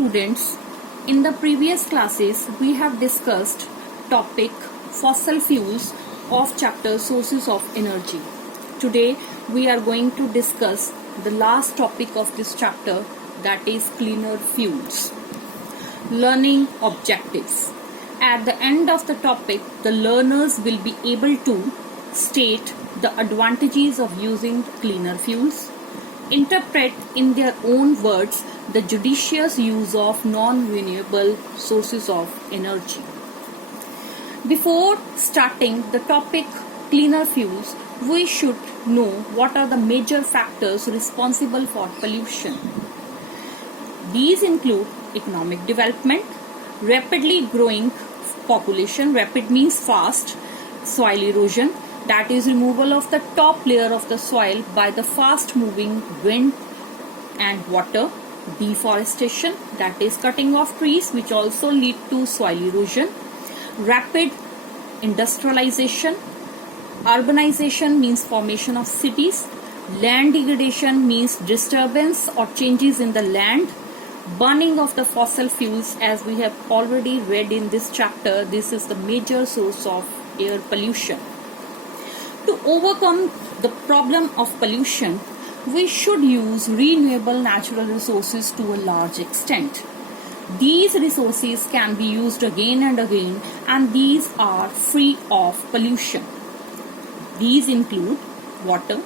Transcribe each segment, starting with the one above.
students, in the previous classes we have discussed topic fossil fuels of chapter sources of energy. Today we are going to discuss the last topic of this chapter, that is cleaner fuels. Learning objectives. At the end of the topic, the learners will be able to state the advantages of using cleaner fuels, interpret in their own words the judicious use of non-renewable sources of energy. Before starting the topic cleaner fuels, we should know what are the major factors responsible for pollution. These include economic development, rapidly growing population, rapid means fast, soil erosion, that is removal of the top layer of the soil by the fast moving wind and water, deforestation, that is cutting of trees which also lead to soil erosion, rapid industrialization, urbanization means formation of cities, land degradation means disturbance or changes in the land, burning of the fossil fuels, as we have already read in this chapter, this is the major source of air pollution. To overcome the problem of pollution, we should use renewable natural resources to a large extent. These resources can be used again and again, and these are free of pollution. These include water,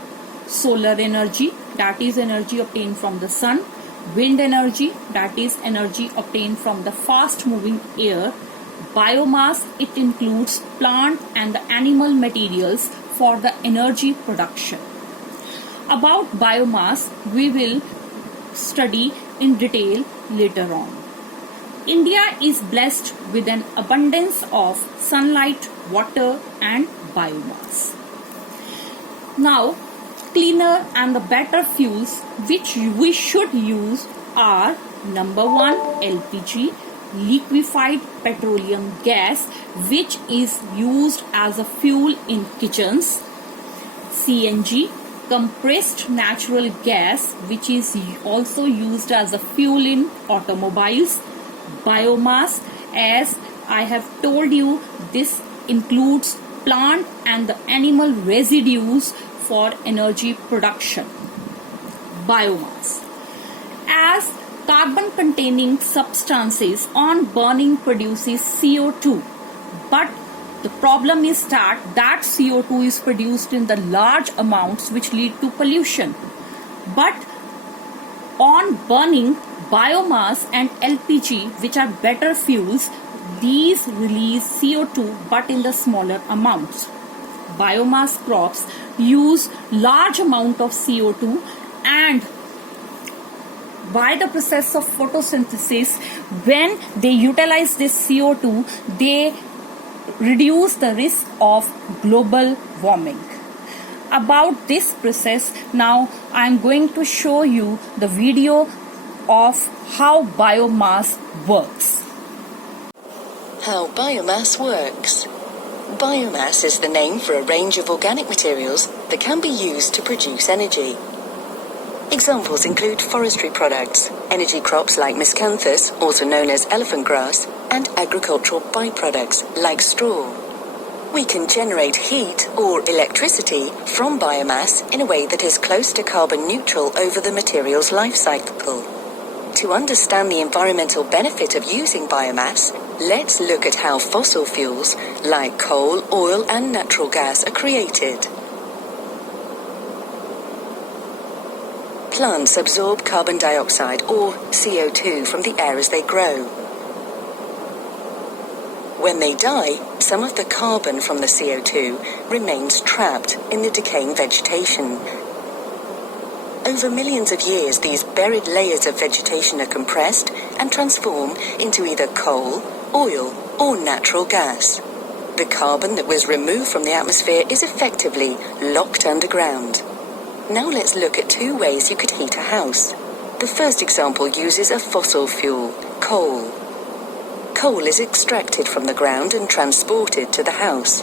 solar energy, that is energy obtained from the sun, wind energy, that is energy obtained from the fast moving air, biomass, it includes plant and the animal materials for the energy production. About biomass, we will study in detail later on. India is blessed with an abundance of sunlight, water and biomass. Now, cleaner and the better fuels which we should use are: number 1, LPG, liquefied petroleum gas, which is used as a fuel in kitchens; CNG, compressed natural gas, which is also used as a fuel in automobiles; biomass, as I have told you, this includes plant and the animal residues for energy production. Biomass, as carbon containing substances on burning produces CO2, but the problem is that CO2 is produced in the large amounts which lead to pollution. But on burning, biomass and LPG, which are better fuels, these release CO2 but in the smaller amounts. Biomass crops use large amount of CO2, and by the process of photosynthesis, when they utilize this CO2, they reduce the risk of global warming. About this process, now I am going to show you the video of how biomass works. How biomass works. Biomass is the name for a range of organic materials that can be used to produce energy. Examples include forestry products, energy crops like miscanthus, also known as elephant grass, and agricultural byproducts like straw. We can generate heat or electricity from biomass in a way that is close to carbon neutral over the material's life cycle. To understand the environmental benefit of using biomass, let's look at how fossil fuels like coal, oil and natural gas are created. Plants absorb carbon dioxide or CO2 from the air as they grow. When they die, some of the carbon from the CO2 remains trapped in the decaying vegetation. Over millions of years, these buried layers of vegetation are compressed and transformed into either coal, oil, or natural gas. The carbon that was removed from the atmosphere is effectively locked underground. Now let's look at 2 ways you could heat a house. The first example uses a fossil fuel, coal. Coal is extracted from the ground and transported to the house.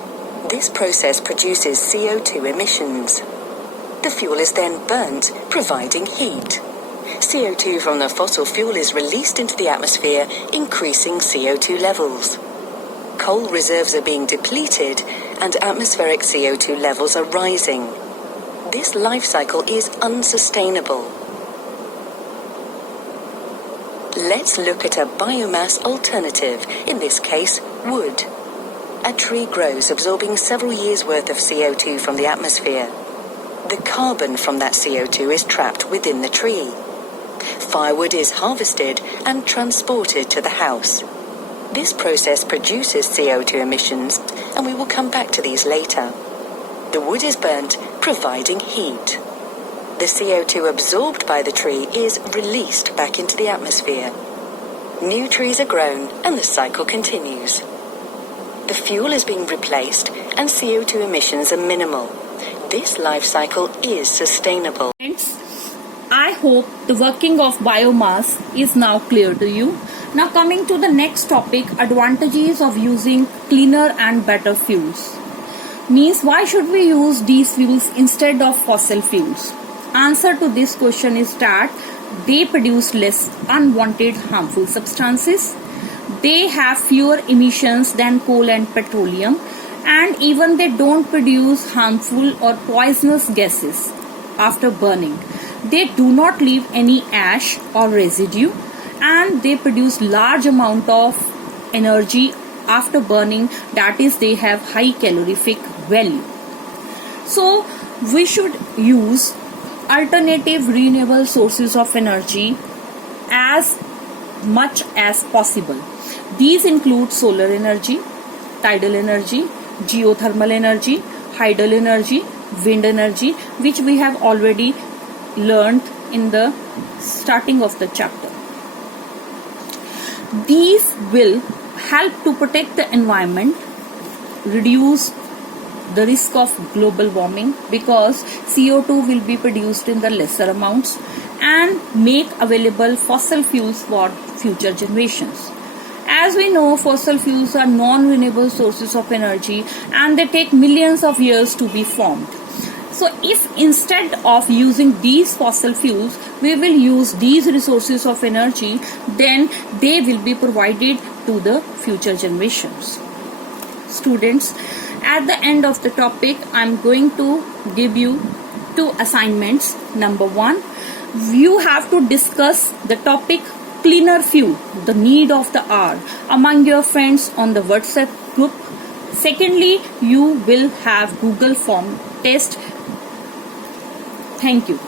This process produces CO2 emissions. The fuel is then burnt, providing heat. CO2 from the fossil fuel is released into the atmosphere, increasing CO2 levels. Coal reserves are being depleted and atmospheric CO2 levels are rising. This life cycle is unsustainable. Let's look at a biomass alternative, in this case, wood. A tree grows, absorbing several years' worth of CO2 from the atmosphere. The carbon from that CO2 is trapped within the tree. Firewood is harvested and transported to the house. This process produces CO2 emissions, and we will come back to these later. The wood is burnt, providing heat. The CO2 absorbed by the tree is released back into the atmosphere. New trees are grown, and the cycle continues. The fuel is being replaced, and CO2 emissions are minimal. This life cycle is sustainable. Friends, I hope the working of biomass is now clear to you. Now coming to the next topic, advantages of using cleaner and better fuels. Means why should we use these fuels instead of fossil fuels? Answer to this question is that they produce less unwanted harmful substances. They have fewer emissions than coal and petroleum, and even they don't produce harmful or poisonous gases after burning. They do not leave any ash or residue, and they produce large amount of energy after burning, that is, they have high calorific value. So we should use alternative renewable sources of energy as much as possible. These include solar energy, tidal energy, geothermal energy, hydel energy, wind energy, which we have already learned in the starting of the chapter. These will help to protect the environment, reduce the risk of global warming because CO2 will be produced in the lesser amounts, and make available fossil fuels for future generations. As we know, fossil fuels are non-renewable sources of energy and they take millions of years to be formed. So if instead of using these fossil fuels, we will use these resources of energy, then they will be provided to the future generations. Students, at the end of the topic, I am going to give you 2 assignments. Number 1, you have to discuss the topic cleaner fuel, the need of the hour, among your friends on the WhatsApp group. Secondly, you will have Google form test. Thank you.